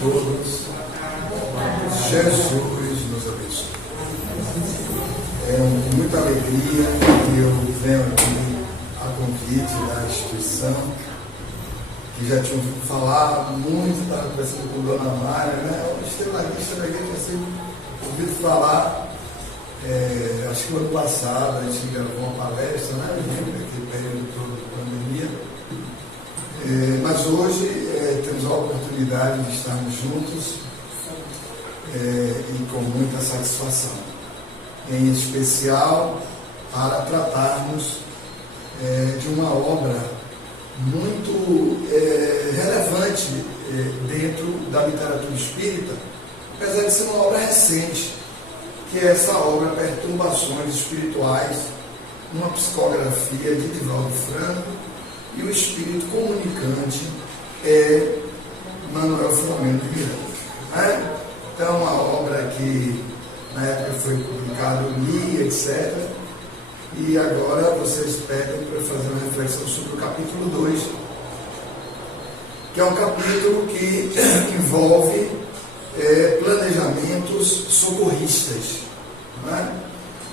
todos. Jesus nos abençoe. É com muita alegria que eu venho aqui a convite da instituição, que já tinha ouvido falar muito, estava conversando com Dona Mária, né? O estelagista da igreja tinha sempre ouvido falar. Acho que no ano passado a gente gravou uma palestra, né? Naquele período todo de pandemia. Mas hoje temos a oportunidade de estarmos juntos e com muita satisfação. Em especial para tratarmos de uma obra muito relevante dentro da literatura espírita, apesar de ser uma obra recente, que é essa obra Perturbações Espirituais, uma psicografia de Divaldo Franco, e o espírito comunicante é Manuel Filomeno de Miranda. Então, uma obra que na época foi publicada, eu li, etc. E agora vocês pedem para eu fazer uma reflexão sobre o capítulo 2, que é um capítulo que envolve planejamentos socorristas. Né?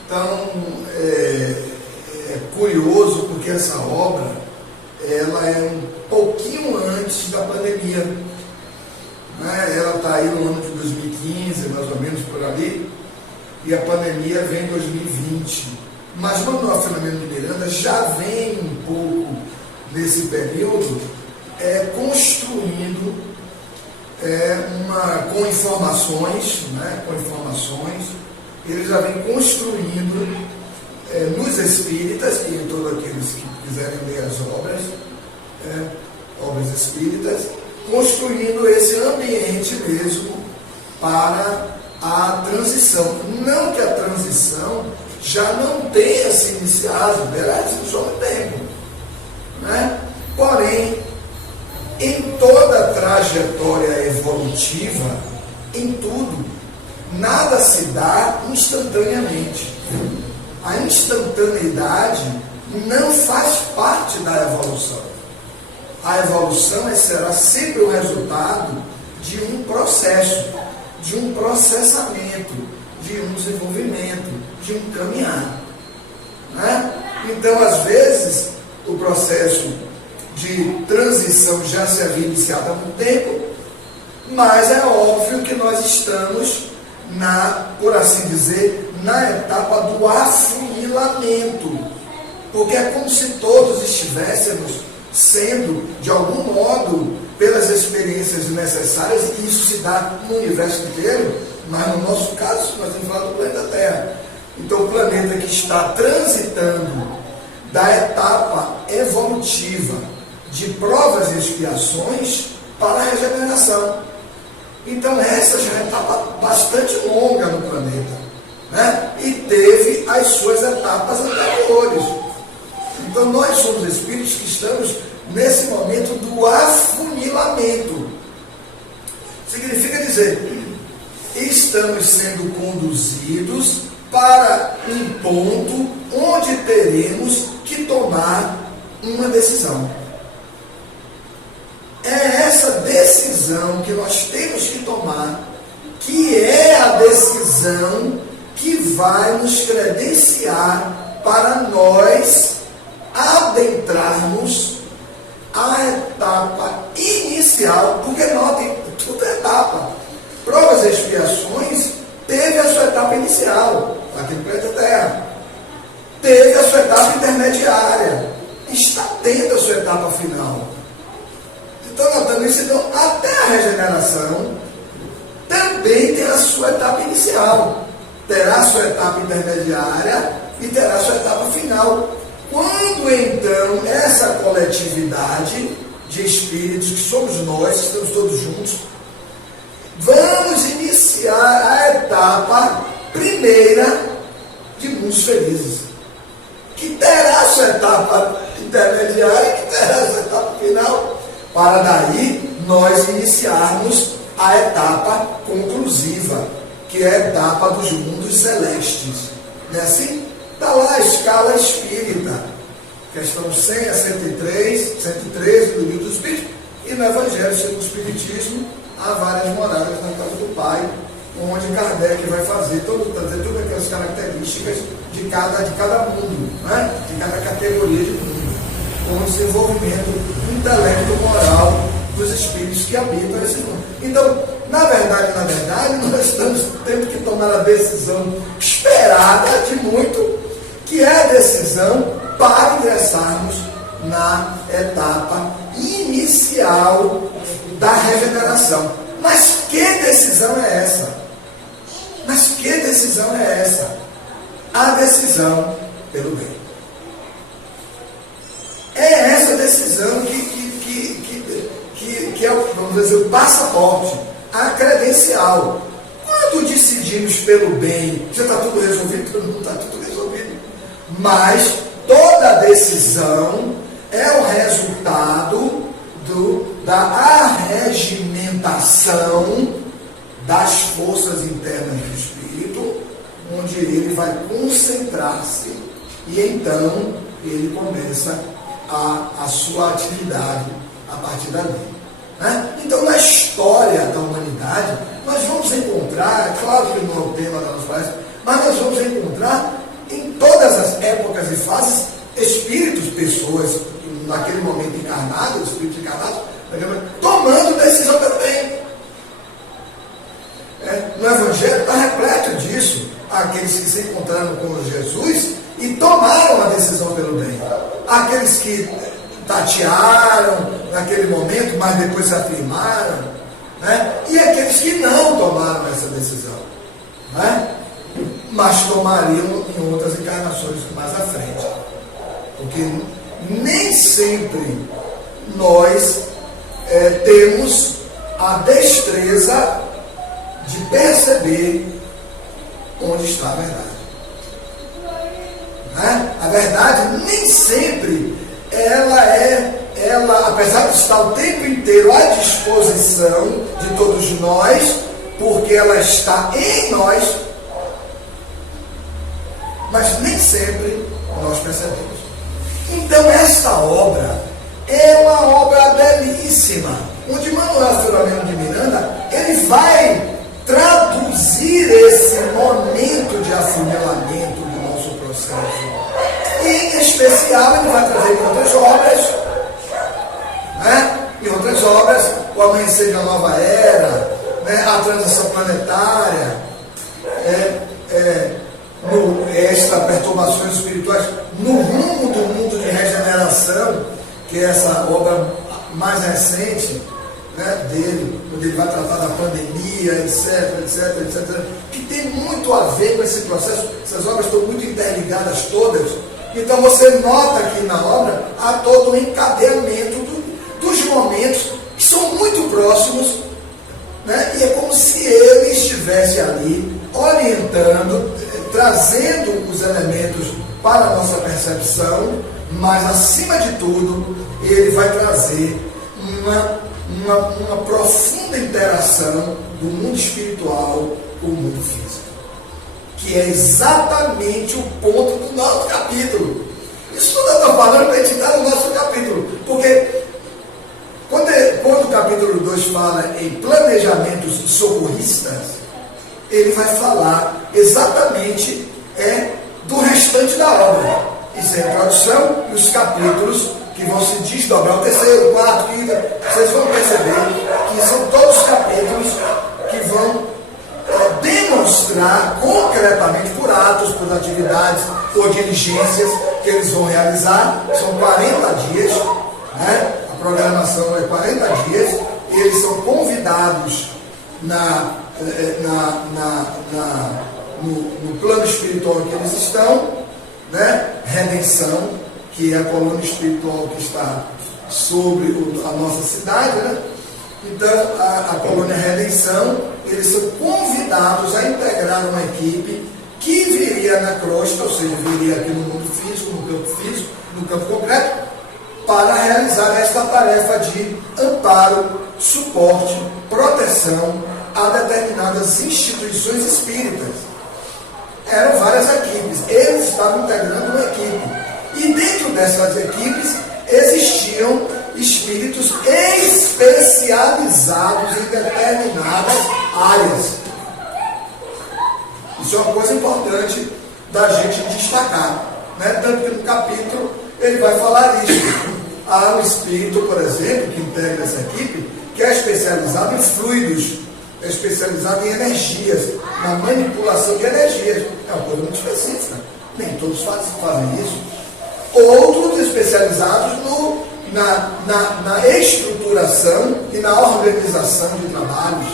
Então, é curioso porque essa obra ela é um pouquinho antes da pandemia. Né? Ela está aí no ano de 2015, mais ou menos por ali, e a pandemia vem em 2020. Mas Manuel Filomeno de Miranda já vem um pouco nesse período construindo com informações, ele já vem construindo nos espíritas e em todos aqueles que quiserem ler as obras espíritas, construindo esse ambiente mesmo para a transição. Não que a transição já não tenha se iniciado, ela já há tempo. Né? Porém, em toda a trajetória evolutiva, em tudo, nada se dá instantaneamente. A instantaneidade não faz parte da evolução. A evolução será sempre o resultado de um processo, de um processamento, de um desenvolvimento, de um caminhar. Né? Então, às vezes, o processo de transição já se havia iniciado há muito tempo, mas é óbvio que nós estamos por assim dizer, na etapa do afunilamento, porque é como se todos estivéssemos sendo, de algum modo, pelas experiências necessárias, e isso se dá no universo inteiro, mas no nosso caso, nós estamos falando do planeta Terra. Então, o planeta que está transitando da etapa evolutiva de provas e expiações para a regeneração. Então, essa já é uma etapa bastante longa no planeta, né? E teve as suas etapas anteriores. Então, nós somos espíritos que estamos nesse momento do afunilamento. Significa dizer, estamos sendo conduzidos para um ponto onde teremos que tomar uma decisão. É essa decisão que nós temos que tomar, que é a decisão que vai nos credenciar para nós adentrarmos a etapa inicial, porque notem, tudo é etapa. Provas e expiações teve a sua etapa inicial, aqui no planeta Terra. Teve a sua etapa intermediária, está tendo a sua etapa final. Então, notando isso, então, até a regeneração também tem a sua etapa inicial, terá a sua etapa intermediária e terá a sua etapa final. Quando, então, essa coletividade de espíritos, que somos nós, que estamos todos juntos, vamos iniciar a etapa primeira de mundos felizes, que terá a sua etapa intermediária e que terá a sua etapa final, para daí nós iniciarmos a etapa conclusiva, que é a etapa dos mundos celestes. Não é assim? Está lá a escala espírita, questão 100 a 113 do Livro dos Espíritos, e no Evangelho segundo o Espiritismo, há várias moradas na casa do Pai, onde Kardec vai trazer todas aquelas características de cada mundo, né? De cada categoria de mundo, com o desenvolvimento intelecto-moral dos espíritos que habitam esse mundo. Então, na verdade, nós estamos tendo que tomar a decisão esperada de muito, que é a decisão para ingressarmos na etapa inicial da regeneração. Mas que decisão é essa? A decisão pelo bem. É essa decisão que é, vamos dizer, o passaporte, a credencial. Quando decidimos pelo bem, já está tudo resolvido? Não está tudo resolvido. Mas toda decisão é o resultado da arregimentação das forças internas do espírito, onde ele vai concentrar-se e então ele começa a sua atividade a partir dali. Né? Então, na história da humanidade, nós vamos encontrar, claro que não é o tema da nossa palestra, mas nós vamos encontrar em todas as épocas e fases espíritos, pessoas naquele momento encarnados, espíritos encarnados, tomando decisão pelo bem. No Evangelho está repleto disso, aqueles que se encontraram com Jesus e tomaram a decisão pelo bem, aqueles que tatearam naquele momento, mas depois se afirmaram, né? E aqueles que não tomaram essa decisão, né? Mas tomariam em outras encarnações mais à frente, porque nem sempre nós temos a destreza de perceber onde está a verdade. Né? A verdade nem sempre ela, apesar de estar o tempo inteiro à disposição de todos nós, porque ela está em nós, mas nem sempre nós percebemos. Então esta obra é uma obra belíssima, onde Manuel Filomeno de Miranda, ele vai traduzir esse momento de afunilamento do nosso processo. E, em especial, ele vai trazer em outras obras, né? Em outras obras, o amanhecer de uma nova era, né? A transição planetária, esta perturbações espirituais, no rumo do mundo de regeneração, que é essa obra mais recente, né, dele, onde ele vai tratar da pandemia, etc, que tem muito a ver com esse processo. Essas obras estão muito interligadas todas. Então você nota aqui na obra há todo um encadeamento dos momentos que são muito próximos, né? E é como se ele estivesse ali orientando, trazendo os elementos para a nossa percepção, mas acima de tudo ele vai trazer uma profunda interação do mundo espiritual com o mundo físico, que é exatamente o ponto do nosso capítulo. Isso tudo eu estou falando para a gente estar no nosso capítulo, porque quando o capítulo 2 fala em planejamentos socorristas, ele vai falar exatamente do restante da obra. Isso é a introdução e os capítulos que vão se desdobrar, o terceiro, o quarto, quinto, vocês vão perceber que são todos capítulos que vão demonstrar concretamente por atos, por atividades, por diligências que eles vão realizar. São 40 dias, né? A programação é 40 dias, eles são convidados no plano espiritual em que eles estão, né? Redenção, que é a colônia espiritual que está sobre a nossa cidade, né? Então, a colônia Redenção, eles são convidados a integrar uma equipe que viria na crosta, ou seja, viria aqui no mundo físico, no campo concreto, para realizar esta tarefa de amparo, suporte, proteção a determinadas instituições espíritas. Eram várias equipes, eles estavam integrando uma equipe. E dentro dessas equipes existiam espíritos especializados em determinadas áreas. Isso é uma coisa importante da gente destacar, né? Tanto que no capítulo ele vai falar isso. Há um espírito, por exemplo, que integra essa equipe, que é especializado em fluidos, é especializado em energias, na manipulação de energias. É uma coisa muito específica. Nem todos fazem isso. Outros especializados na estruturação e na organização de trabalhos.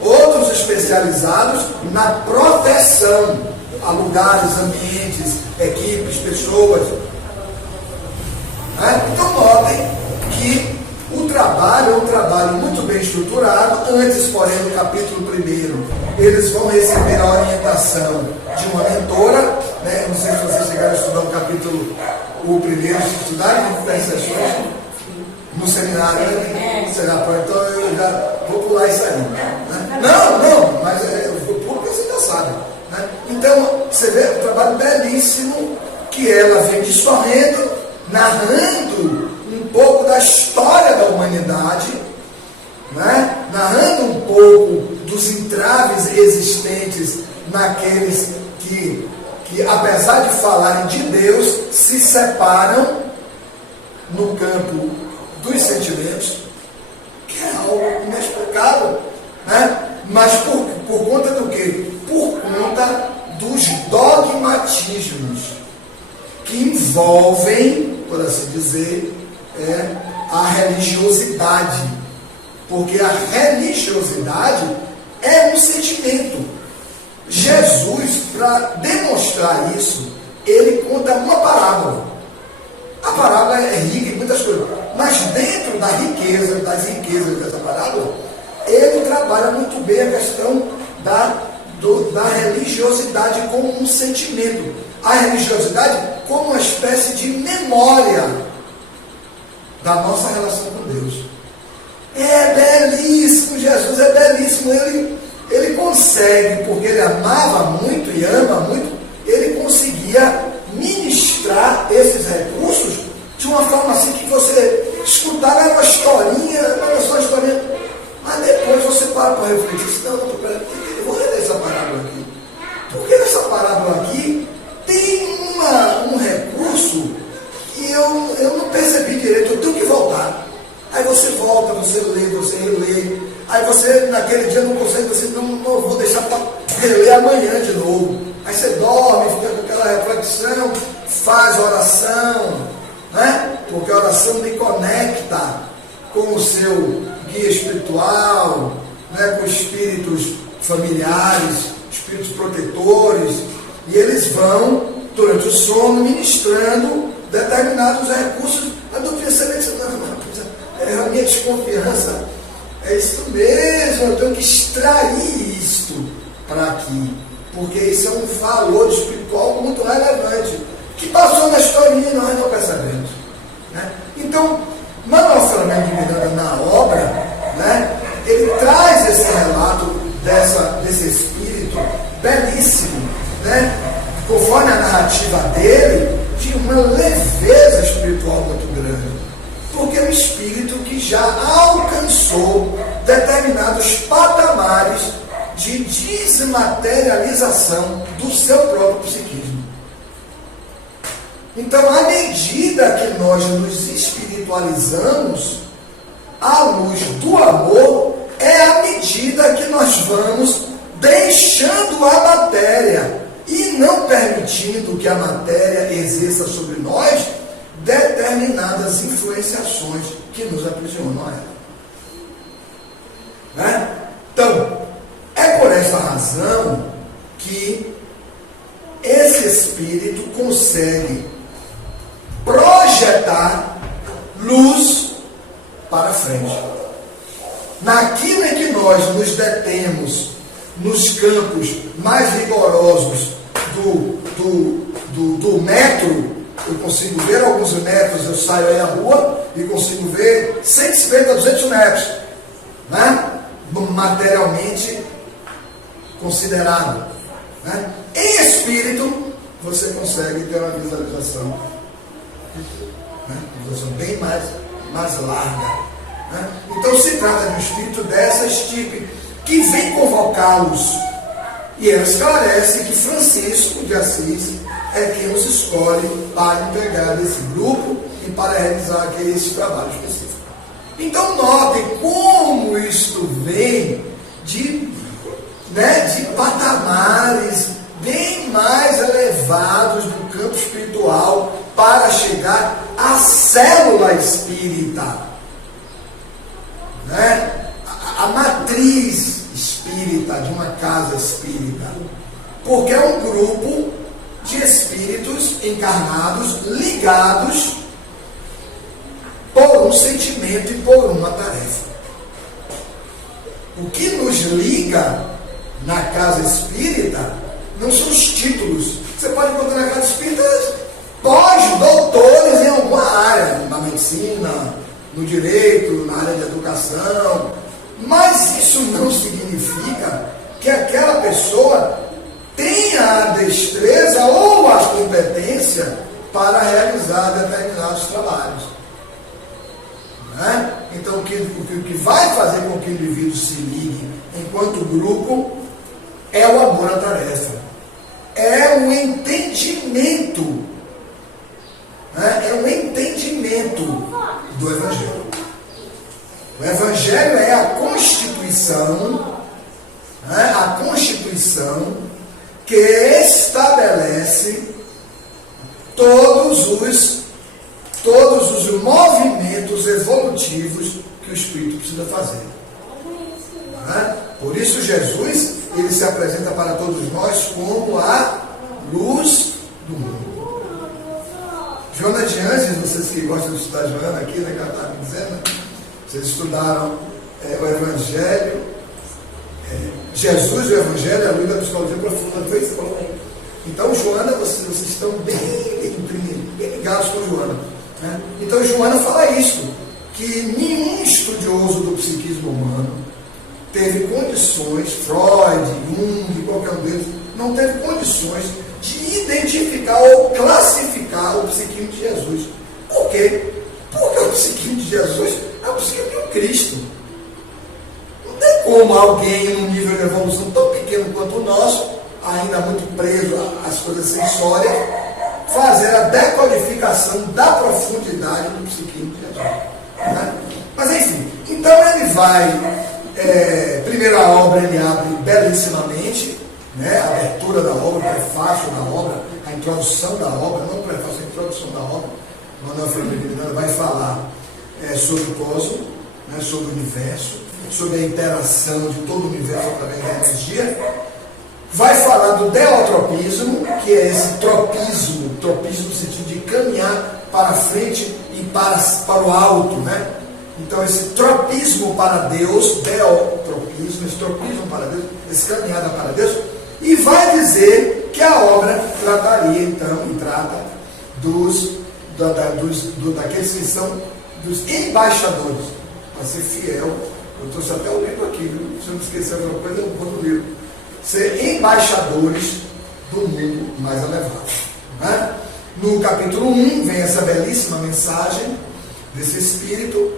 Outros especializados na proteção a lugares, ambientes, equipes, pessoas. Então notem que o trabalho é um trabalho muito bem estruturado. Antes, porém, no capítulo 1, eles vão receber a orientação de uma mentora, né? Não sei se vocês chegaram a estudar o capítulo estudaram em sessões no seminário, né? Então eu já vou pular isso aí. Né? Não, mas eu vou pular porque você já sabe. Né? Então, você vê um trabalho belíssimo que ela vem discorrendo, narrando um pouco da história da humanidade, né? Narrando um pouco dos entraves existentes naqueles que apesar de falarem de Deus, se separam no campo dos sentimentos, que é algo inexplicável, né? Mas por conta do quê? Por conta dos dogmatismos que envolvem, por assim dizer, a religiosidade. Porque a religiosidade é um sentimento. Jesus, para demonstrar isso, ele conta uma parábola. A parábola é rica em muitas coisas, mas dentro das riquezas dessa parábola, ele trabalha muito bem a questão da religiosidade como um sentimento. A religiosidade como uma espécie de memória da nossa relação com Deus. É belíssimo, Jesus é belíssimo. Ele consegue, porque ele amava muito e ama muito, ele conseguia ministrar esses recursos de uma forma assim que você escutar uma historinha, olha só a historinha, mas depois você para refletir, não, eu vou reler essa parábola aqui. Porque nessa parábola aqui tem um recurso que eu não percebi direito, eu tenho que voltar. Aí você volta, você lê, você relê. Aí você, naquele dia, não consegue, você não vou deixar para reler amanhã de novo. Aí você dorme, fica com aquela reflexão, faz oração, né? Porque a oração me conecta com o seu guia espiritual, né? Com espíritos familiares, espíritos protetores, e eles vão, durante o sono, ministrando determinados recursos. A doutrina semente, é a minha desconfiança. É isso mesmo, eu tenho que extrair isto para aqui, porque isso é um valor espiritual muito relevante, que passou na historinha e nós não percebemos. Né? Então, Manuel Filomeno de Miranda, na obra, né, ele traz esse relato desse espírito belíssimo, né, conforme a narrativa dele, de uma leveza espiritual muito grande. Porque é um espírito que já alcançou determinados patamares de desmaterialização do seu próprio psiquismo. Então, à medida que nós nos espiritualizamos, à luz do amor, é à medida que nós vamos deixando a matéria e não permitindo que a matéria exerça sobre nós determinadas influenciações que nos aprisionam a ela. Né? Então, é por essa razão que esse espírito consegue projetar luz para frente. Naquilo em que nós nos detemos nos campos mais rigorosos do metro, eu consigo ver alguns metros, eu saio aí à rua e consigo ver 150 a 200 metros, né? Materialmente considerado. Né? Em espírito, você consegue ter uma visualização, né? Uma visualização bem mais mais larga. Né? Então se trata de um espírito dessa estirpe que vem convocá-los. E ela esclarece que Francisco de Assis é quem os escolhe para integrar desse grupo e para realizar esse trabalho específico. Então notem como isto vem de patamares bem mais elevados do campo espiritual para chegar à célula espírita, né? A matriz espírita de uma casa espírita, porque é um grupo de espíritos encarnados ligados por um sentimento e por uma tarefa. O que nos liga na casa espírita não são os títulos. Você pode encontrar na casa espírita pós-doutores em alguma área, na medicina, no direito, na área de educação, mas isso não significa que aquela pessoa tenha a destreza ou a competência para realizar determinados trabalhos. Né? Então, o que vai fazer com que o indivíduo se ligue enquanto grupo é o amor à tarefa, é o entendimento, né? É o entendimento do Evangelho. O Evangelho é a constituição, né? A constituição que estabelece todos os movimentos evolutivos que o Espírito precisa fazer. Né? Por isso Jesus, ele se apresenta para todos nós como a luz do mundo. Joana de Anjos, vocês que gostam de estudar Joana aqui, né, que ela está me dizendo, vocês estudaram o Evangelho, Jesus, o Evangelho, a luz da psicologia profunda, foi isso que falou aí. Então, Joana, vocês estão bem ligados com Joana. Né? Então, Joana fala isso, que nenhum estudioso do psiquismo humano teve condições, Freud, Jung, qualquer um deles, não teve condições de identificar ou classificar o psiquismo de Jesus. Por quê? Porque o psiquismo de Jesus é o psiquismo de um Cristo. Não tem como alguém num nível de evolução tão pequeno quanto o nosso, ainda muito preso às coisas sensórias, fazer a decodificação da profundidade do psiquismo de Jesus. Né? Mas enfim, então ele vai... primeiro a obra ele abre belíssimamente, né? A abertura da obra, o prefácio da obra, a introdução da obra, não o prefácio, a introdução da obra. Manuel Freire vai falar sobre o cosmos, né? Sobre o universo, sobre a interação de todo o universo através da energia. Vai falar do deotropismo, que é esse tropismo no sentido de caminhar para frente e para o alto, né? Então, esse tropismo para Deus, deotropismo, esse tropismo para Deus, esse caminhada para Deus, e vai dizer que a obra trataria, então, e trata daqueles que são dos embaixadores, para ser fiel. Eu trouxe até o livro aqui, viu? Se eu não esquecer alguma coisa, eu vou no livro. Ser embaixadores do mundo mais elevado. Né? No capítulo 1 vem essa belíssima mensagem desse Espírito,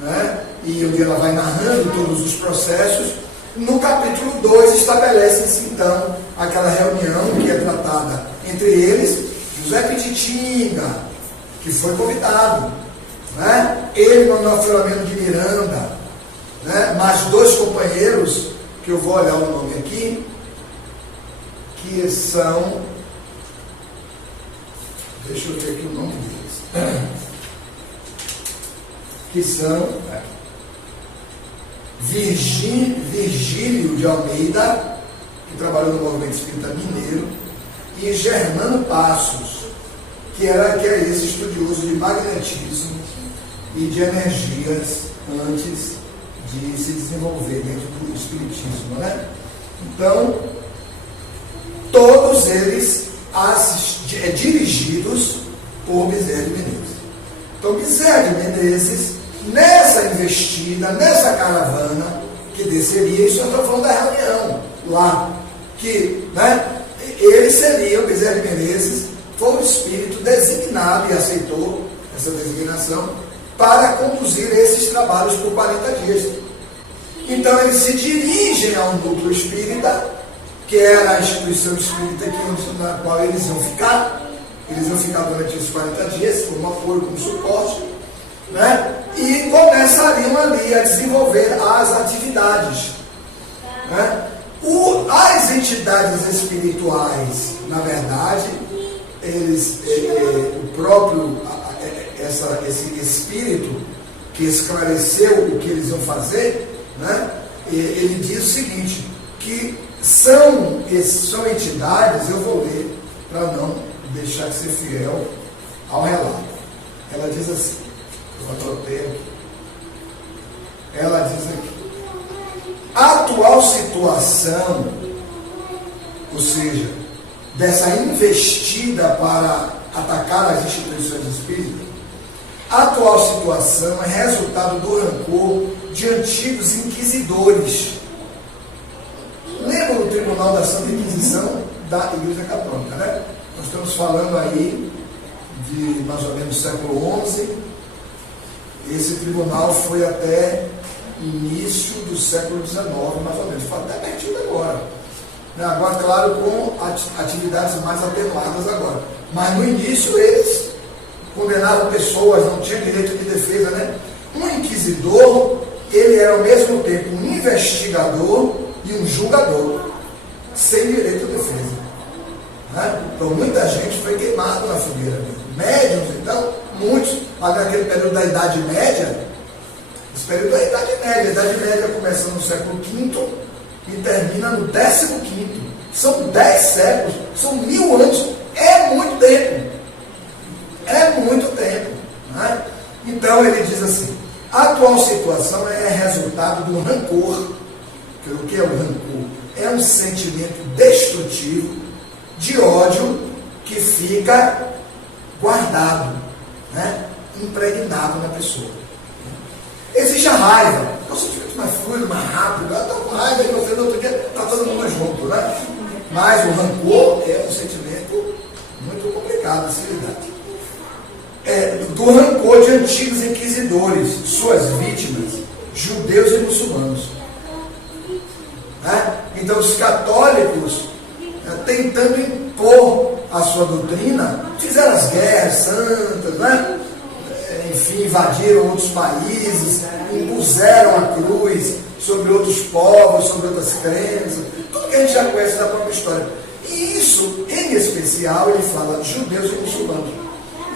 né? E onde ela vai narrando todos os processos. No capítulo 2 estabelece-se então aquela reunião que é tratada entre eles, José Pititinga, que foi convidado, né? Ele, Manuel Filomeno de Miranda, né? Mais dois companheiros, que eu vou olhar o nome aqui, que são, deixa eu ver aqui o nome deles, que são Virgílio de Almeida, que trabalhou no movimento espírita mineiro, e Germano Passos, que é esse estudioso de magnetismo e de energias antes de se desenvolver dentro do espiritismo, né? Então, todos eles dirigidos por Bezerra de Menezes. Então, Bezerra de Menezes, nessa investida, nessa caravana que desceria, isso eu estou falando da reunião lá, que, né, ele seria, o Bezerra de Menezes, foi o espírito designado e aceitou essa designação para conduzir esses trabalhos por 40 dias. Então eles se dirigem a um núcleo espírita, que era a instituição espírita na qual eles iam ficar. Eles iam ficar durante os 40 dias, como apoio, como suporte, né? E começariam ali a desenvolver as atividades. Né? As entidades espirituais, na verdade, o próprio esse espírito que esclareceu o que eles iam fazer, né? Ele diz o seguinte, que são entidades, eu vou ler para não deixar de ser fiel ao relato. Ela diz assim, eu anotei aqui. Ela diz aqui, a atual situação, ou seja, dessa investida para atacar as instituições espíritas, a atual situação é resultado do rancor de antigos inquisidores. Lembra do Tribunal da Santa Inquisição da Igreja Católica, né? Nós estamos falando aí de mais ou menos século XI. Esse tribunal foi até início do século XIX, mais ou menos. Foi até pertinho agora. Agora, claro, com atividades mais atenuadas agora. Mas no início eles condenavam pessoas, não tinham direito de defesa, né? Um inquisidor, ele era ao mesmo tempo um investigador e um julgador, sem direito de defesa. Né? Então muita gente foi queimada na fogueira. Médiuns, então, muitos, naquele período da Idade Média, esse período da Idade Média, a Idade Média começa no século V e termina no 15º. São 10 séculos, são 1000 anos, é muito tempo. É muito tempo. Né? Então ele diz assim, a atual situação é resultado do rancor. O que é o rancor? É um sentimento destrutivo, de ódio, que fica guardado, né? Impregnado na pessoa. Existe a raiva, é um sentimento mais fluido, mais rápido. Eu estou com raiva e você no outro dia está todo mundo junto, né? Mas o rancor é um sentimento muito complicado de se lidar. Do rancor de antigos inquisidores, suas vítimas, judeus e muçulmanos. Né? Então os católicos, tentando impor a sua doutrina, fizeram as guerras santas, né? Enfim, invadiram outros países, impuseram a cruz sobre outros povos, sobre outras crenças, tudo que a gente já conhece da própria história. E isso, em especial, ele fala judeus e muçulmanos.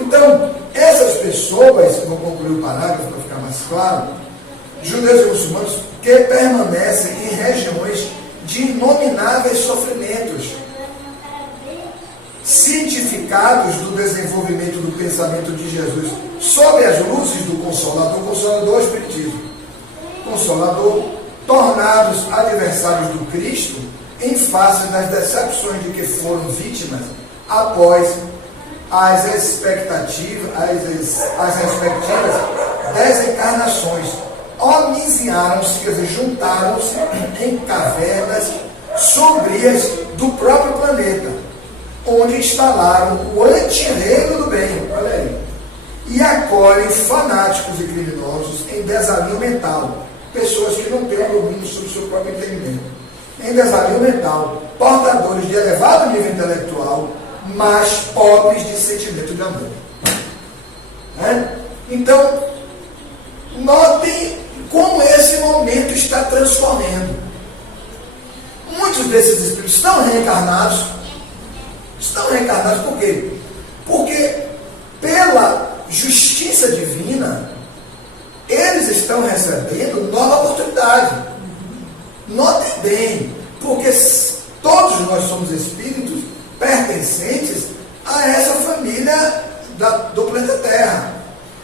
Então, essas pessoas, vou concluir o parágrafo para ficar mais claro, judeus e muçulmanos que permanecem em regiões de inomináveis sofrimentos, cientificados do desenvolvimento do pensamento de Jesus sob as luzes do Consolador, Consolador Espiritismo, Consolador, tornados adversários do Cristo em face das decepções de que foram vítimas após as respectivas desencarnações, homiciaram-se, quer dizer, juntaram-se em cavernas sombrias do próprio planeta, onde instalaram o antirreino do bem, olha aí, e acolhem fanáticos e criminosos em desalinho mental, pessoas que não têm domínio sobre o seu próprio entendimento, em desalinho mental, portadores de elevado nível intelectual, mas pobres de sentimento de amor. Né? Então, notem como esse momento está transcorrendo. Muitos desses espíritos estão reencarnados. Estão reencarnados por quê? Porque, pela justiça divina, eles estão recebendo nova oportunidade. Notem bem, porque todos nós somos espíritos pertencentes a essa família do planeta Terra.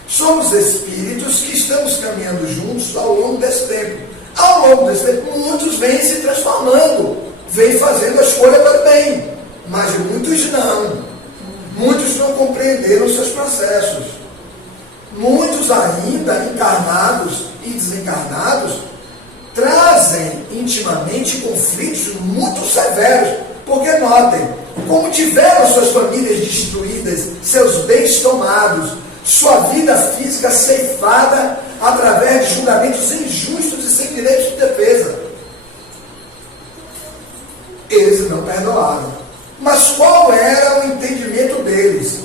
Somos espíritos que estamos caminhando juntos ao longo desse tempo. Ao longo desse tempo, muitos vêm se transformando, vêm fazendo a escolha para o bem, mas muitos não. Muitos não compreenderam seus processos. Muitos ainda, encarnados e desencarnados, trazem intimamente conflitos muito severos, porque notem, como tiveram suas famílias destruídas, seus bens tomados, sua vida física ceifada através de julgamentos injustos e sem direito de defesa. Eles não perdoaram. Mas qual era o entendimento deles?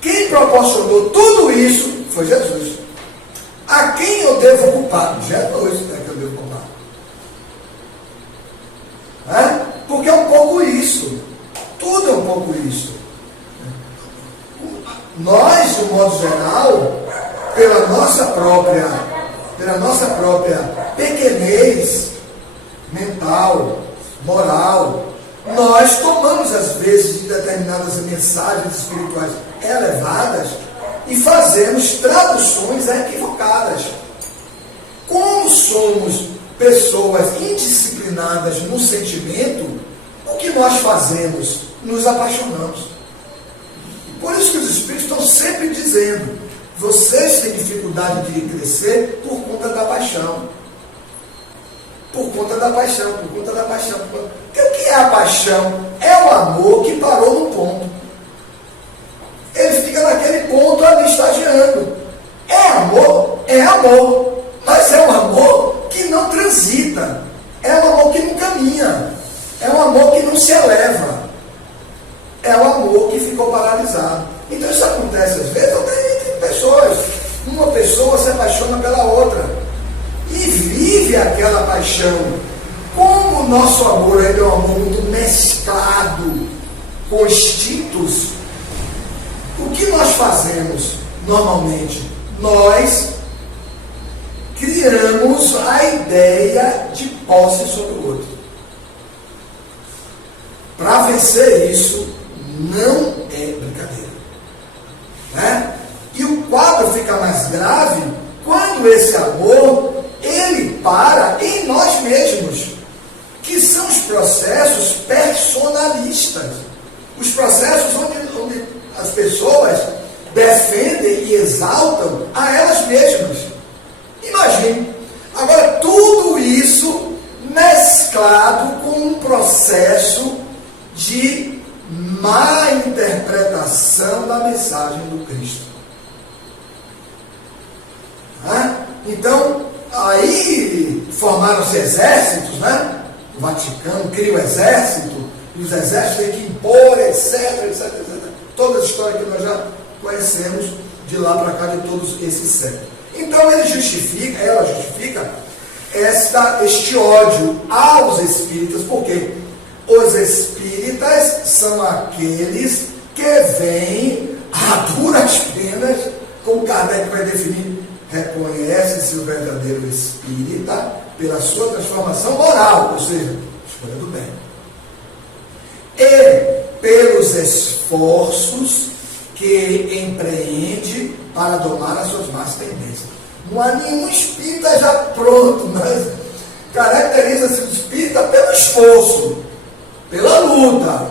Quem proporcionou tudo isso foi Jesus. A quem eu devo culpar? Jesus é que eu devo culpar. Porque é um pouco isso. Tudo é um pouco isso. Nós, de um modo geral, pela nossa própria pequenez mental, moral, nós tomamos às vezes de determinadas mensagens espirituais elevadas e fazemos traduções equivocadas. Como somos pessoas indisciplinadas no sentimento, o que nós fazemos? Nos apaixonamos. Por isso que os Espíritos estão sempre dizendo: vocês têm dificuldade de crescer por conta da paixão. Por conta da paixão, por conta da paixão. Porque o que é a paixão? É o amor que parou no ponto. Ele fica naquele ponto ali estagiando. É amor? É amor. Mas é um amor que não transita. É um amor que não caminha. É um amor que não se eleva. É um amor que ficou paralisado. Então isso acontece às vezes até entre pessoas. Uma pessoa se apaixona pela outra e vive aquela paixão. Como o nosso amor é um amor muito mesclado com instintos, o que nós fazemos normalmente? Nós criamos a ideia de posse sobre o outro. Para vencer isso, não é brincadeira. Né? E o quadro fica mais grave quando esse amor, ele para em nós mesmos, que são os processos personalistas. Os processos onde as pessoas defendem e exaltam a elas mesmas. Imagine. Agora, tudo isso mesclado com um processo de má interpretação da mensagem do Cristo. Então, aí formaram-se exércitos, né? O Vaticano cria o exército, e os exércitos têm que impor, etc, etc, etc. Toda a história que nós já conhecemos de lá para cá, de todos esses séculos. Então ela justifica este ódio aos espíritas, porque os espíritas são aqueles que vêm a duras penas, como Kardec vai definir, reconhece-se o verdadeiro espírita pela sua transformação moral, ou seja, escolha do bem, e pelos esforços que empreende para domar as suas más tendências. Não há nenhum espírita já pronto, mas caracteriza-se o espírita pelo esforço, pela luta.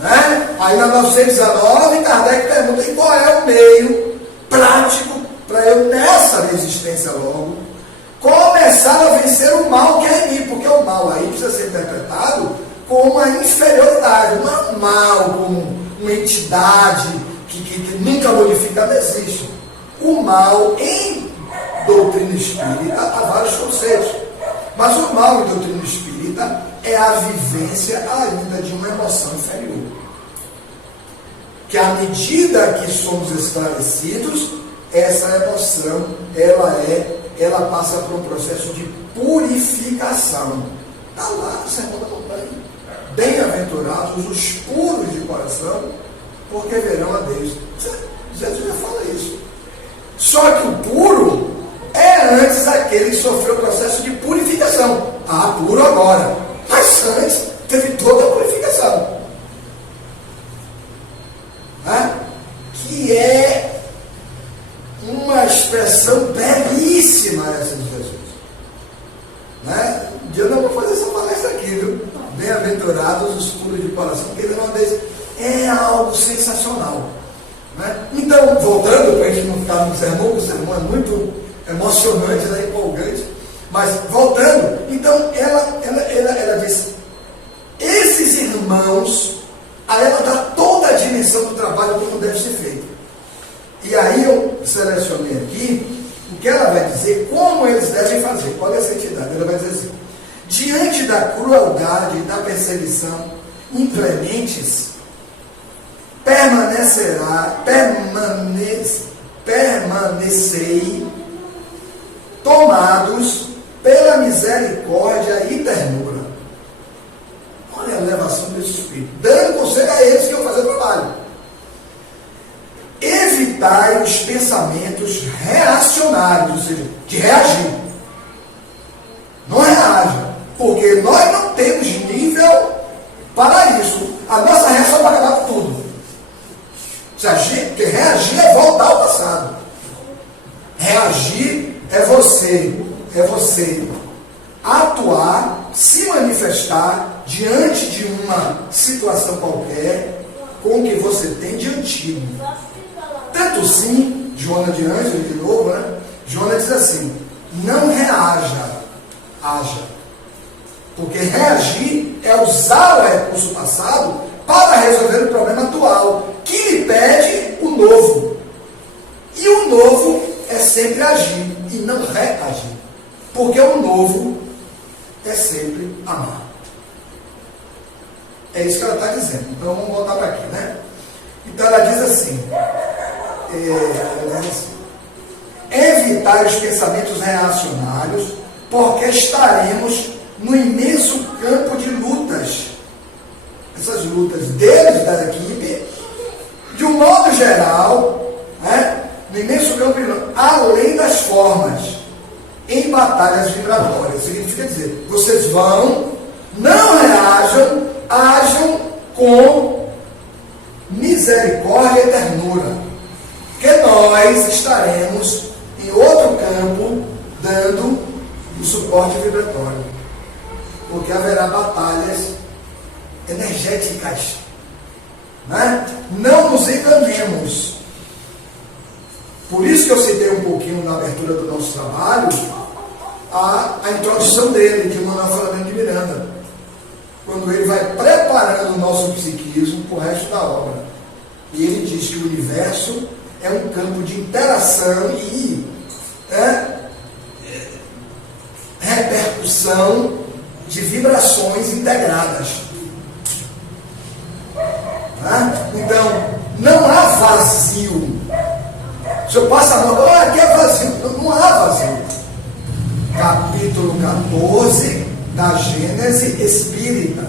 Né? Aí na 919, Kardec pergunta: e qual é o meio prático para eu, nessa resistência logo, começar a vencer o mal que é em mim? Porque o mal aí precisa ser interpretado como uma inferioridade, não é um mal como uma entidade que nunca modifica, não existe. O mal em doutrina espírita há vários conceitos, mas o mal em doutrina espírita é a vivência ainda de uma emoção inferior, que à medida que somos esclarecidos, essa emoção ela passa por um processo de purificação. Está lá no Sermão da Montanha: bem-aventurados os puros de coração, porque verão a Deus. Jesus já fala isso. Só que o puro é antes aquele que sofreu o processo de purificação. Puro agora. Mas antes teve toda a purificação. Que é uma expressão belíssima essa de Jesus. Um dia eu não vou fazer essa palestra aqui, viu? Bem-aventurados os puros de coração, porque verão a Deus. É algo sensacional. Então, voltando, para a gente não ficar no sermão, o sermão é muito emocionante, empolgante, mas voltando, então ela diz: esses irmãos, aí ela dá toda a dimensão do trabalho como deve ser feito. E aí eu diante da crueldade e da perseguição inclementes, permanecei tomados pela misericórdia e ternura. Olha a elevação desse Espírito, dando conselho a eles que iam fazer o trabalho. Evitai os pensamentos reacionários, ou seja, de reagir. Não reaja, porque nós não temos nível para isso. A nossa reação vai acabar com tudo. Se agir, porque reagir é voltar ao passado. Reagir é você atuar, se manifestar diante de uma situação qualquer com o que você tem de antigo. Tanto sim, Joana de Ângelo, de novo, né? Joana diz assim: não reaja, haja. Porque reagir é usar o recurso passado para resolver o problema atual, que lhe pede o novo. E o novo é sempre agir e não reagir. Porque o novo é sempre amar. É isso que ela está dizendo. Então vamos voltar para aqui, né? Então ela diz assim: evitar os pensamentos reacionários, porque estaremos no imenso campo de lutas. Essas lutas deles, da equipe, de um modo geral, né, no imenso campo de lutas, além das formas, em batalhas vibratórias. Significa dizer, vocês vão, não reajam, ajam com misericórdia e ternura. Porque nós estaremos em outro campo dando o suporte vibratório. Porque haverá batalhas energéticas. Né? Não nos enganemos. Por isso que eu citei um pouquinho na abertura do nosso trabalho a introdução dele, de Manuel Flamengo de Miranda, quando ele vai preparando o nosso psiquismo para o resto da obra. E ele diz que o universo é um campo de interação e repercussão de vibrações integradas. Então, não há vazio. Se eu passo a mão, aqui é vazio. Não há vazio. Capítulo 14 da Gênese Espírita.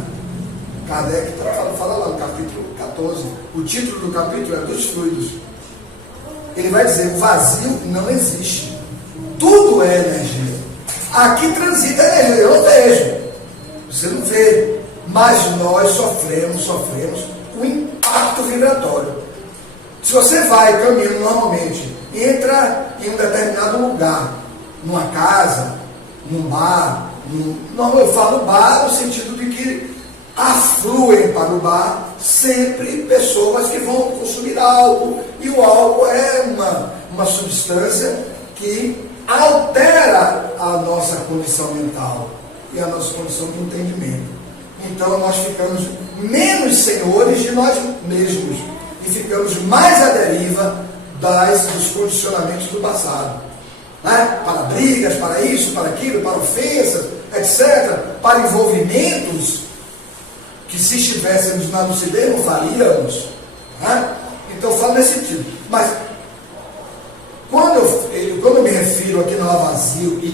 Kardec fala lá no capítulo 14. O título do capítulo é dos fluidos. Ele vai dizer: o vazio não existe. Tudo é energia. Aqui transita energia. Eu não vejo. Você não vê. Mas nós sofremos o impacto vibratório. Se você vai caminhando normalmente, entra em um determinado lugar, numa casa, num bar, não, eu falo bar no sentido de que afluem para o bar sempre pessoas que vão consumir álcool, e o álcool é uma substância que altera a nossa condição mental e a nossa condição de entendimento. Então nós ficamos menos senhores de nós mesmos e ficamos mais à deriva dos condicionamentos do passado, né? Para brigas, para isso, para aquilo, para ofensas, etc., para envolvimentos que, se estivéssemos na lucidez, não faríamos, né? Então eu falo nesse sentido. Mas quando eu me refiro aqui no vazio e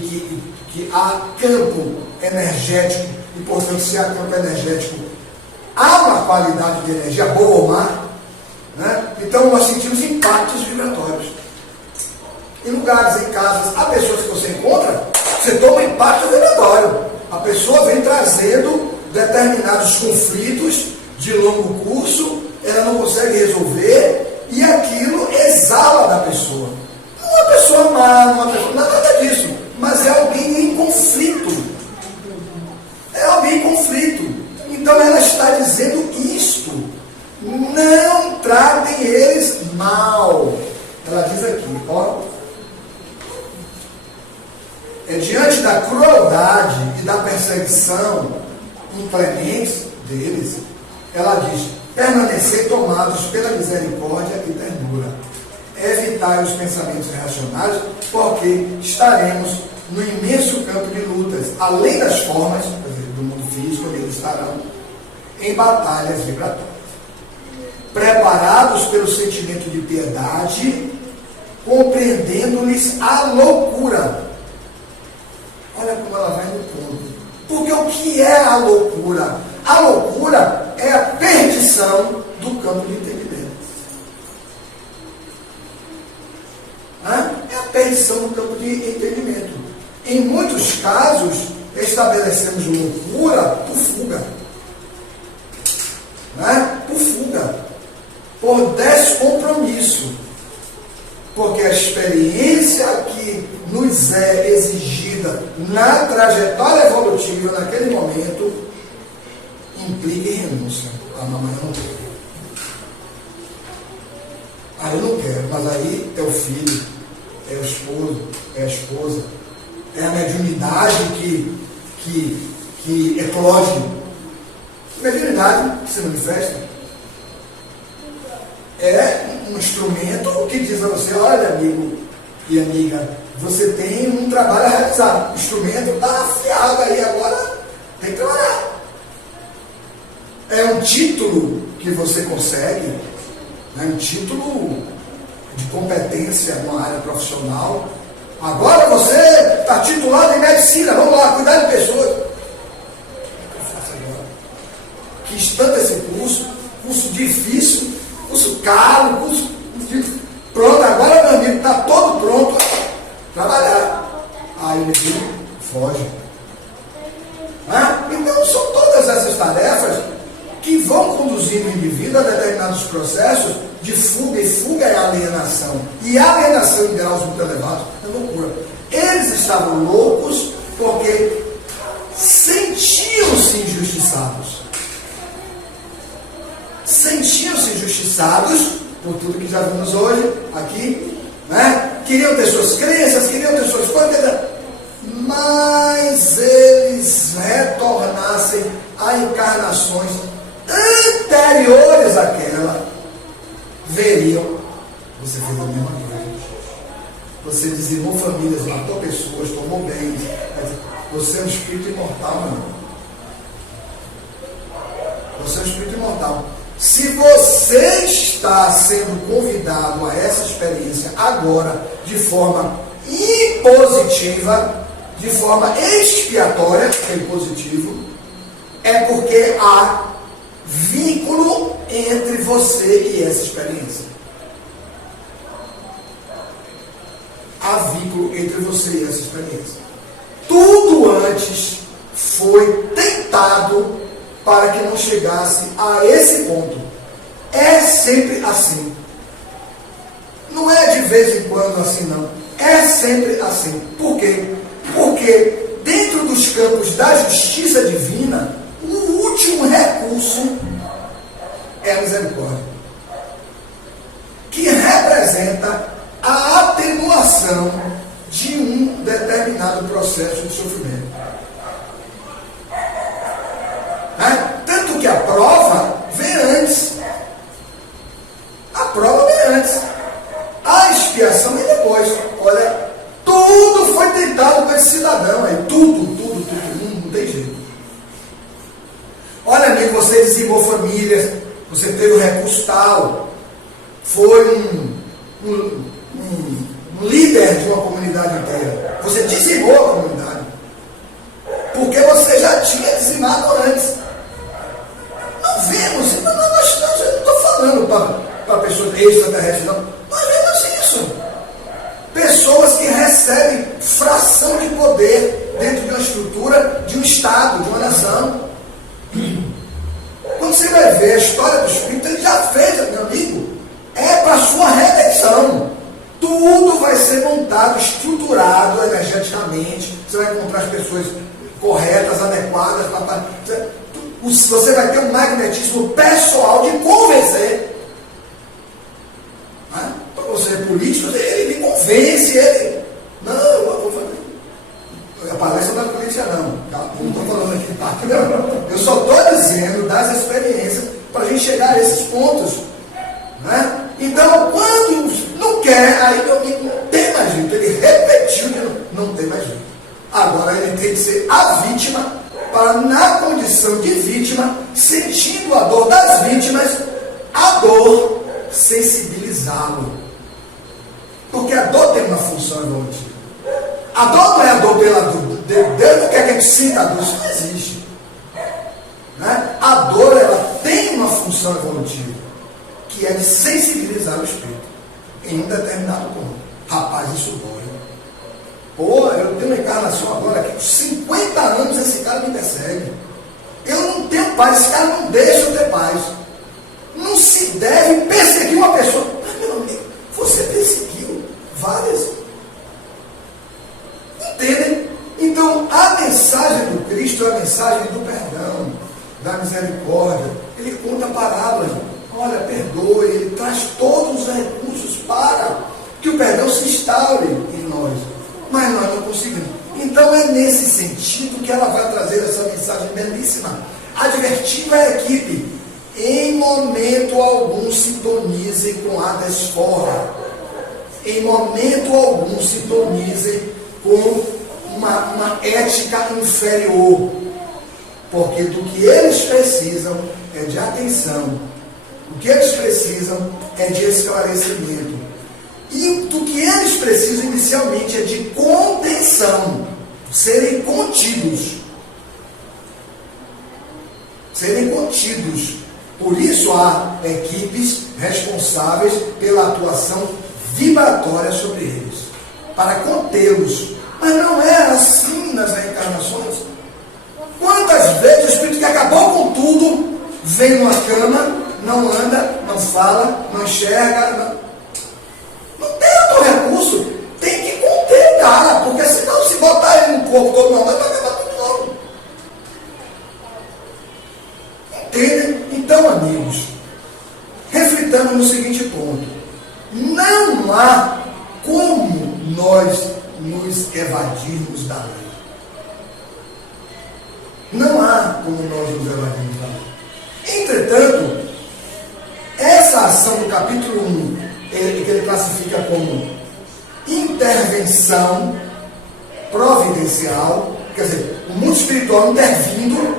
que há campo energético, e portanto, se há campo energético, há uma qualidade de energia boa ou má, né? Então nós sentimos impactos vibratórios. Em lugares, em casas, há pessoas que você encontra, você toma impacto vibratório. A pessoa vem trazendo determinados conflitos de longo curso, ela não consegue resolver, e aquilo exala da pessoa. Não é uma pessoa má, não é uma pessoa, nada disso, mas é alguém em conflito. É alguém em conflito. Então ela está dizendo isto: não tratem eles mal. Ela diz aqui, ó, diante da crueldade e da perseguição inclementes deles, ela diz: permanecer tomados pela misericórdia e ternura, evitar os pensamentos reacionários, porque estaremos no imenso campo de lutas, além das formas, quer dizer, do mundo físico, onde eles estarão em batalhas vibratórias. Preparados pelo sentimento de piedade, compreendendo-lhes a loucura. Olha como ela vai no ponto. Porque o que é a loucura? A loucura é a perdição do campo de entendimento. É a perdição do campo de entendimento. Em muitos casos, estabelecemos loucura por fuga. Por fuga. Por descompromisso. Porque a experiência que nos é exigida na trajetória evolutiva, naquele momento, implica em renúncia. Mamãe, eu não quero. Eu não quero, mas aí é o filho, é o esposo, é a esposa, é a mediunidade que eclode. Mediunidade que se manifesta é um instrumento que diz a você: olha, amigo e amiga, você tem um trabalho a realizar. O instrumento está afiado aí, agora tem que trabalhar. É um título que você consegue, um título de competência numa área profissional. Agora você está titulado em medicina, vamos lá, cuidar de pessoas. O que eu faço agora? Quis tanto esse curso difícil, curso caro, curso difícil. Pronto, agora, meu amigo, está todo pronto. Trabalhar. Aí ele foge. Então são todas essas tarefas que vão conduzindo o indivíduo a determinados processos de fuga, e fuga é alienação. E alienação em graus muito elevados é loucura. Eles estavam loucos porque sentiam-se injustiçados. Sentiam-se injustiçados por tudo que já vimos hoje aqui, Queriam ter suas crenças, queriam ter suas coisas, mas eles retornassem a encarnações anteriores àquela, veriam: você fez a mesma coisa, você dizimou famílias, matou pessoas, tomou bens, você é um espírito imortal, meu irmão. Você é um espírito imortal. Se você está sendo convidado a essa experiência agora, de forma impositiva, de forma expiatória, que é impositivo, é porque há vínculo entre você e essa experiência. Há vínculo entre você e essa experiência. Tudo antes foi tentado para que não chegasse a esse ponto. É sempre assim. Não é de vez em quando assim, não. É sempre assim. Por quê? Porque dentro dos campos da justiça divina, o último recurso é a misericórdia, que representa a atenuação de um determinado processo de sofrimento. Tanto que a prova vem antes. A prova vem antes. A expiação vem depois. Olha, tudo foi tentado com esse cidadão aí. Tudo. Não tem jeito. Olha, amigo, você dizimou famílias, você teve um recurso tal, foi um líder de uma comunidade inteira. Você dizimou a comunidade, porque você já tinha dizimado antes. Não vemos, eu não estou falando para pessoas extraterrestres, não. Nós vemos isso. Pessoas que recebem fração de poder dentro de uma estrutura, de um Estado, de uma nação. Quando você vai ver a história do Espírito, ele já fez, meu amigo, é para a sua redenção. Tudo vai ser montado, estruturado energeticamente. Você vai encontrar as pessoas corretas, adequadas. Você vai ter um magnetismo pessoal de convencer. Para você é político, ele me convence. Não, eu vou fazer. A palestra não é política, não. Não estou falando aqui, tá? Não. Eu só estou dizendo das experiências para a gente chegar a esses pontos. Então, quando não quer, aí meu amigo não tem mais jeito. Ele repetiu que não tem mais jeito. Agora ele tem que ser a vítima, para na condição de vítima, sentindo a dor das vítimas, a dor sensibilizá-lo. Porque a dor tem uma função evolutiva. A dor não é a dor pela dor. Deus não quer que a gente sinta a dor, isso não existe. Né? A dor, ela tem uma função evolutiva, que é de sensibilizar o espírito em um determinado ponto. Rapaz, isso dói. Pô, eu tenho uma encarnação agora que com 50 anos esse cara me persegue. Eu não tenho paz, esse cara não deixa eu ter paz. Não se deve perseguir uma pessoa. Mas, meu amigo, você perseguiu várias. Entendem? Então, a mensagem do Cristo é a mensagem do perdão, da misericórdia. Ele conta parábolas. Olha, perdoe, ele traz todos os recursos para que o perdão se instaure em nós. Mas nós não conseguimos. Então é nesse sentido que ela vai trazer essa mensagem belíssima, advertindo a equipe: em momento algum sintonizem com a desforra, em momento algum sintonizem com uma ética inferior, porque do que eles precisam é de atenção, o que eles precisam é de esclarecimento. E do que eles precisam inicialmente é de contenção, serem contidos. Serem contidos. Por isso há equipes responsáveis pela atuação vibratória sobre eles, para contê-los. Mas não é assim nas reencarnações. Quantas vezes o espírito que acabou com tudo vem numa cama, não anda, não fala, não enxerga, não tem outro recurso, tem que conter o cara, porque senão se botar ele no corpo todo, não, vai acabar tudo logo. Entendem? Então, amigos, reflitamos no seguinte ponto: não há como nós nos evadirmos da lei. Não há como nós nos evadirmos da lei. Entretanto, essa ação do capítulo 1, que ele classifica como intervenção providencial, quer dizer, o mundo espiritual intervindo,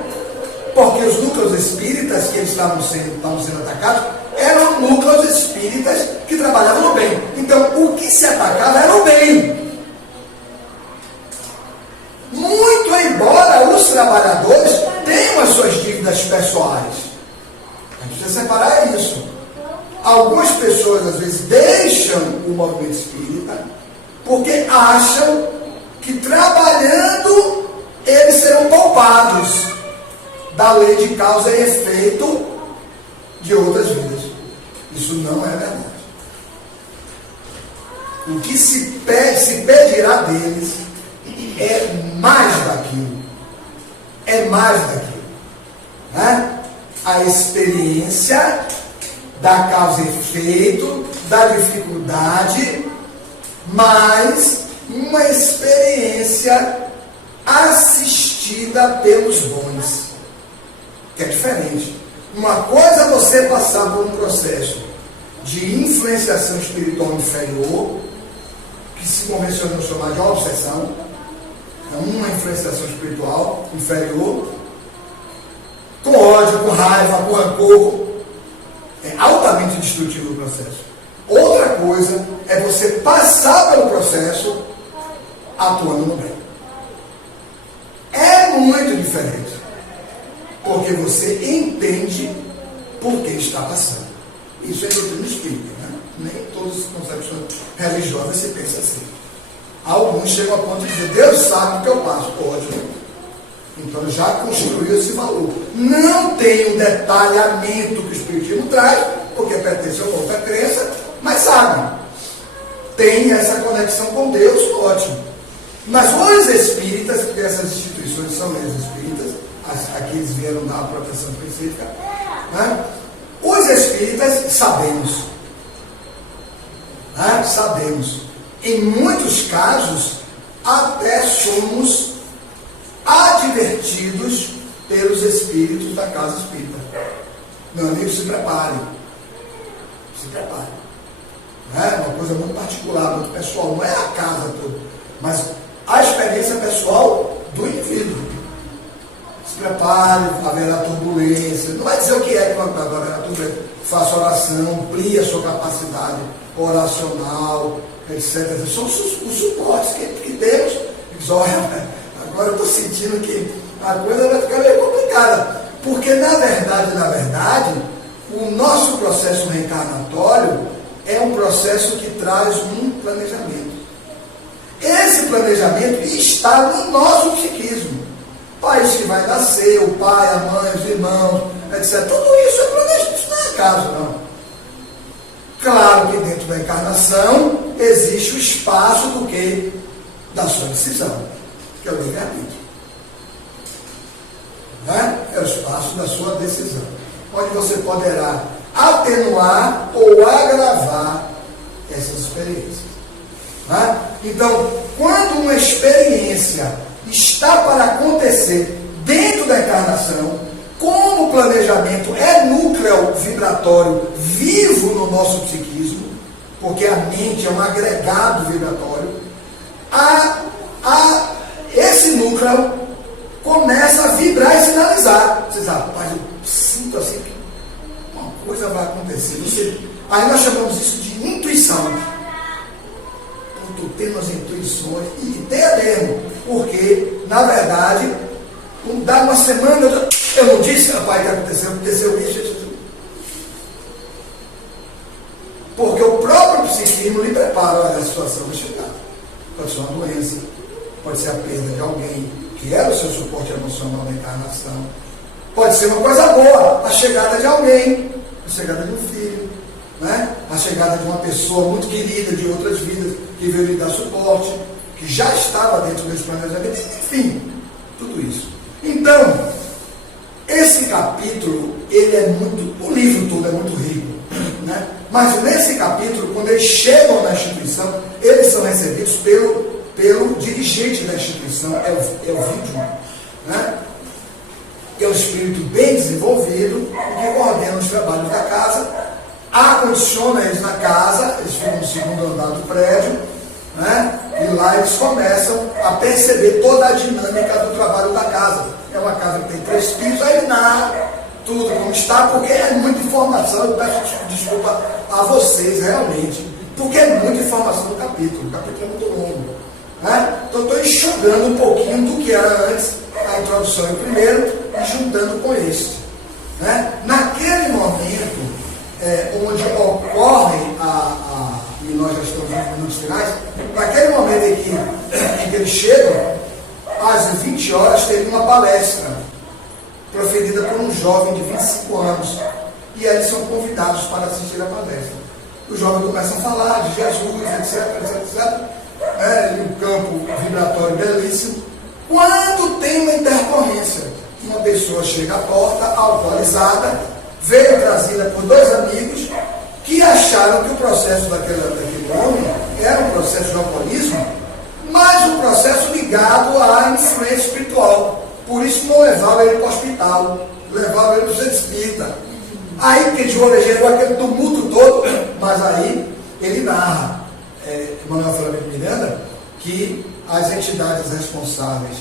porque os núcleos espíritas que eles estavam sendo atacados eram núcleos espíritas que trabalhavam no bem. Então, o que se atacava era o bem. Muito embora os trabalhadores tenham as suas dívidas pessoais. A gente precisa separar isso. Algumas pessoas, às vezes, deixam o movimento espírita porque acham que trabalhando eles serão poupados da lei de causa e efeito de outras vidas. Isso não é verdade. O que se pedirá deles é mais daquilo. É mais daquilo. Né? A experiência da causa e efeito, da dificuldade, mas uma experiência assistida pelos bons, que é diferente. Uma coisa é você passar por um processo de influenciação espiritual inferior, que se convencionou chamar de obsessão, é uma influenciação espiritual inferior, com ódio, com raiva, com rancor. É altamente destrutivo o processo. Outra coisa é você passar pelo processo atuando no bem. É muito diferente. Porque você entende por que está passando. Isso é doutrina espírita, né? Nem todas as concepções religiosas se pensa assim. Alguns chegam a ponto de dizer: Deus sabe o que eu passo. Pode. Então já construiu esse valor. Não tem o detalhamento que o Espiritismo traz, porque pertence a outra crença, mas sabe. Tem essa conexão com Deus, ótimo. Mas os espíritas, porque essas instituições são as espíritas, aqui eles vieram dar uma proteção específica, né? Os espíritas sabemos. Né? Sabemos. Em muitos casos, até somos advertidos pelos espíritos da casa espírita. Meu amigo, se prepare. Se prepare. É uma coisa muito particular, muito pessoal. Não é a casa toda. Mas a experiência pessoal do indivíduo. Se prepare, haverá turbulência. Não vai dizer o que é que haverá turbulência. Faça oração, amplie a sua capacidade oracional, etc. São os suportes que temos. Diz, olha, agora eu estou sentindo que a coisa vai ficar meio complicada. Porque, na verdade, o nosso processo reencarnatório é um processo que traz um planejamento. Esse planejamento está no nosso psiquismo. O país que vai nascer, o pai, a mãe, os irmãos, etc. Tudo isso é planejamento, isso não é acaso, não. Claro que dentro da encarnação existe o espaço do quê? Da sua decisão, que é o livre-arbítrio. É o espaço da sua decisão, onde você poderá atenuar ou agravar essas experiências. Então, quando uma experiência está para acontecer dentro da encarnação, como o planejamento é núcleo vibratório vivo no nosso psiquismo, porque a mente é um agregado vibratório, esse núcleo começa a vibrar e sinalizar. Vocês sabem, rapaz, eu sinto assim que uma coisa vai acontecer. Aí nós chamamos isso de intuição. Eu estou tendo as intuições, e ideia mesmo, porque, na verdade, dá uma semana, eu não disse, rapaz, que aconteceu isso. Porque o próprio psiquismo lhe prepara, olha, a situação vai chegar. Pode ser uma doença, pode ser a perda de alguém, que era o seu suporte emocional da encarnação. Pode ser uma coisa boa, a chegada de alguém, a chegada de um filho, a chegada de uma pessoa muito querida de outras vidas, que veio lhe dar suporte, que já estava dentro desse planejamento, enfim, tudo isso. Então, esse capítulo, ele é muito, o livro todo é muito rico, mas nesse capítulo, quando eles chegam na instituição, eles são recebidos pelo dirigente da instituição, é o vídeo, que é um espírito bem desenvolvido, que coordena os trabalhos da casa, acondiciona eles na casa, eles ficam no segundo andar do prédio, e lá eles começam a perceber toda a dinâmica do trabalho da casa. É uma casa que tem 3 pisos, aí ele narra tudo como está, porque é muita informação. Eu peço desculpa a vocês, realmente, porque é muita informação no capítulo. O capítulo é muito longo. Então, estou enxugando um pouquinho do que era antes, a introdução em primeiro, e juntando com este. Naquele momento, onde ocorre e nós já estamos nos minutos finais, naquele momento em que eles chegam, às 20 horas, teve uma palestra proferida por um jovem de 25 anos. E aí eles são convidados para assistir a palestra. Os jovens começam a falar de Jesus, etc. Um campo vibratório belíssimo. Quando tem uma intercorrência, uma pessoa chega à porta, alcoolizada, veio trazida por 2 amigos que acharam que o processo daquele homem era um processo de alcoolismo, mas um processo ligado à influência espiritual. Por isso não levavam ele para o hospital, levavam ele para o centro espírita. Aí, que de olho gerou aquele tumulto todo, mas aí ele narra, Manuel Flamengo Miranda, que as entidades responsáveis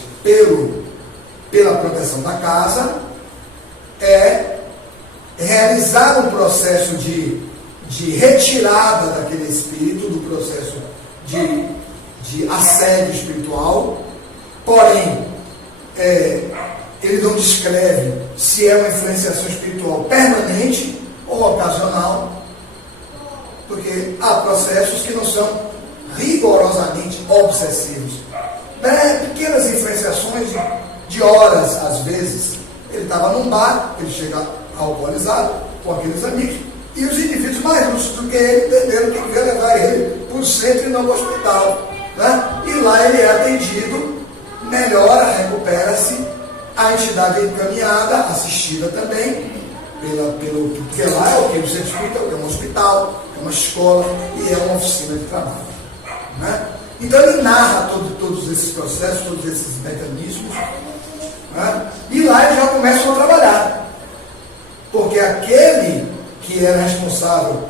pela proteção da casa realizar um processo de retirada daquele espírito, do processo de assédio espiritual, porém, ele não descreve se é uma influenciação espiritual permanente ou ocasional, porque há processos que não são rigorosamente obsessivos. Pequenas influenciações de horas, às vezes. Ele estava num bar, ele chega alcoolizado com aqueles amigos, e os indivíduos mais lúcidos do que ele entenderam que queria levar ele para o centro e não para o hospital. E lá ele é atendido, melhora, recupera-se, a entidade é encaminhada, assistida também, porque lá é o que? O centro espírita é um hospital, é uma escola e é uma oficina de trabalho. Então ele narra todos esses processos, todos esses mecanismos, e lá eles já começam a trabalhar. Porque aquele que era responsável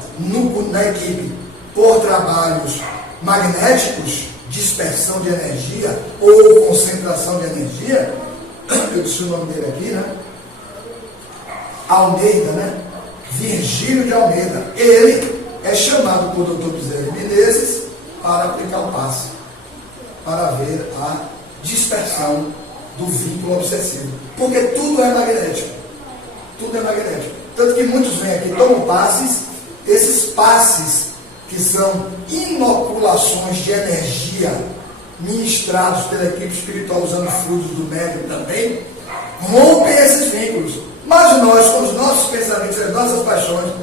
na equipe por trabalhos magnéticos, dispersão de energia ou concentração de energia, eu disse o nome dele aqui, né? Almeida, né? Virgílio de Almeida. Ele é chamado por Dr. Bezerra Menezes para aplicar o passe, para ver a dispersão do vínculo obsessivo. Porque tudo é magnético. Tudo é magnético. Tanto que muitos vêm aqui, tomam passes, esses passes que são inoculações de energia ministrados pela equipe espiritual usando frutos do médium também, rompem esses vínculos. Mas nós, com os nossos pensamentos, as nossas paixões,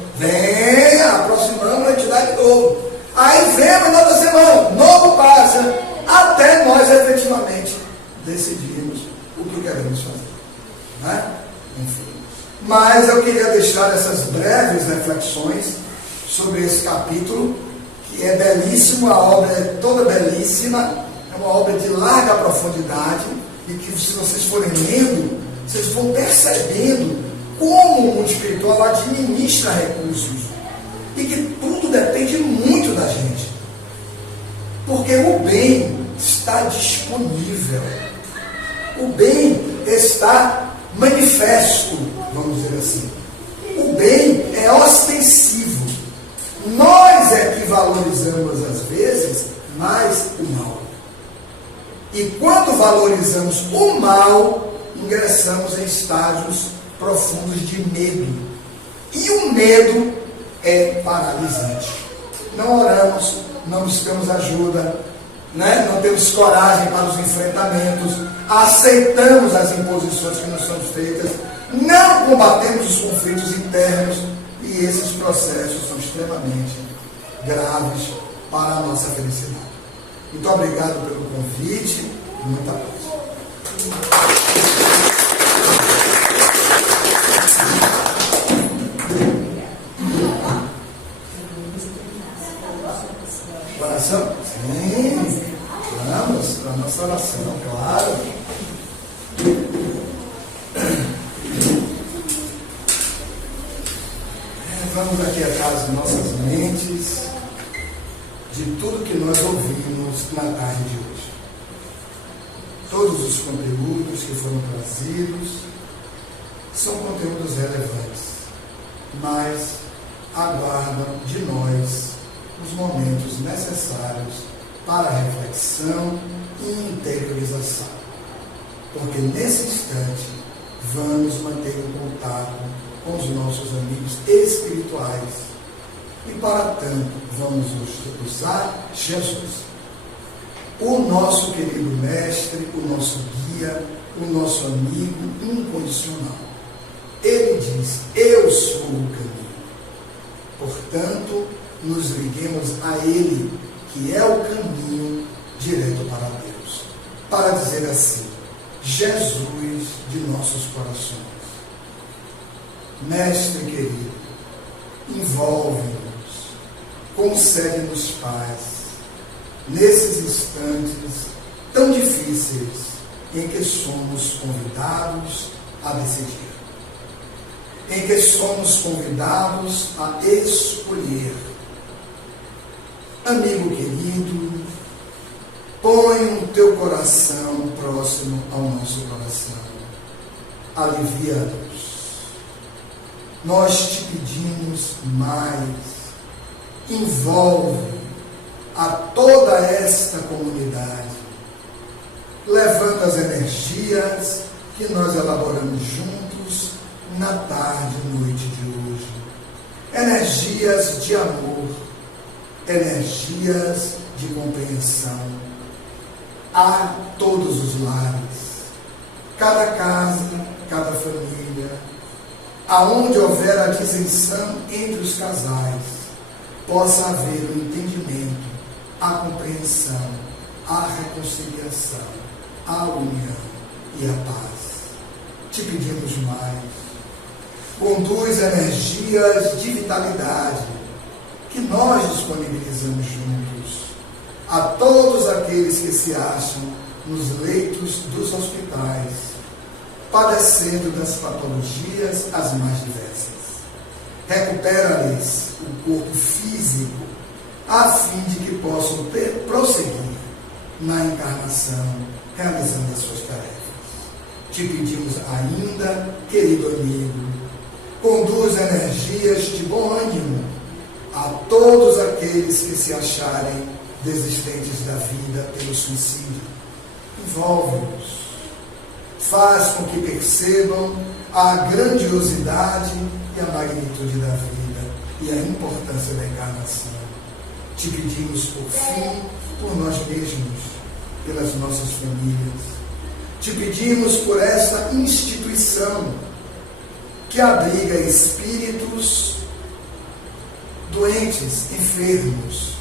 aproximamos a entidade de novo. Aí vemos na outra semana, novo passe, até nós efetivamente decidirmos o que queremos fazer. Né? Enfim. Mas eu queria deixar essas breves reflexões sobre esse capítulo, que é belíssimo, a obra é toda belíssima, é uma obra de larga profundidade, e que se vocês forem lendo, vocês vão percebendo como o mundo espiritual administra recursos, e que tudo depende muito da gente, porque o bem está disponível, o bem está manifesto, vamos dizer assim. O bem é ostensivo. Nós é que valorizamos às vezes mais o mal. E quando valorizamos o mal, ingressamos em estágios profundos de medo. E o medo é paralisante. Não oramos, não buscamos ajuda, né? Não temos coragem para os enfrentamentos, aceitamos as imposições que nos são feitas, não combatemos os conflitos internos, e esses processos são extremamente graves para a nossa felicidade. Muito obrigado pelo convite, muita paz. Oração? Sim, vamos para a nossa oração, claro. Vamos aqui atrás de nossas mentes, de tudo que nós ouvimos na tarde de hoje. Todos os conteúdos que foram trazidos são conteúdos relevantes, mas aguardam de nós os momentos necessários para reflexão e interiorização. Porque nesse instante vamos manter o contato com os nossos amigos espirituais. E para tanto vamos usar Jesus, o nosso querido mestre, o nosso guia, o nosso amigo incondicional. Ele diz: eu sou o caminho. Portanto, nos liguemos a Ele, que é o caminho direto para Deus. Para dizer assim: Jesus de nossos corações. Mestre querido, envolve-nos, concede-nos paz, nesses instantes tão difíceis em que somos convidados a decidir, em que somos convidados a escolher. Amigo querido, põe o teu coração próximo ao nosso coração, alivia-nos. Nós te pedimos mais, envolve a toda esta comunidade, levando as energias que nós elaboramos juntos na tarde e noite de hoje. Energias de amor, energias de compreensão a todos os lares, cada casa, cada família, aonde houver a disenção entre os casais, possa haver o entendimento, a compreensão, a reconciliação, a união e a paz. Te pedimos mais. Conduz energias de vitalidade que nós disponibilizamos juntos a todos aqueles que se acham nos leitos dos hospitais, padecendo das patologias as mais diversas. Recupera-lhes o corpo físico, a fim de que possam prosseguir na encarnação, realizando as suas tarefas. Te pedimos ainda, querido amigo, conduz energias de bom ânimo a todos aqueles que se acharem desistentes da vida pelo suicídio. Envolve-os. Faz com que percebam a grandiosidade e a magnitude da vida e a importância da encarnação. Te pedimos, por fim, por nós mesmos, pelas nossas famílias. Te pedimos por esta instituição que abriga espíritos doentes, enfermos,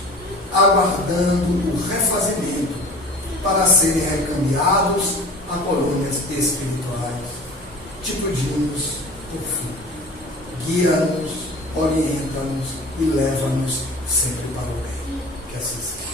aguardando o refazimento para serem recambiados a colônias espirituais. Te pedimos, por fim, guia-nos, orienta-nos e leva-nos sempre para o bem. Que assim seja.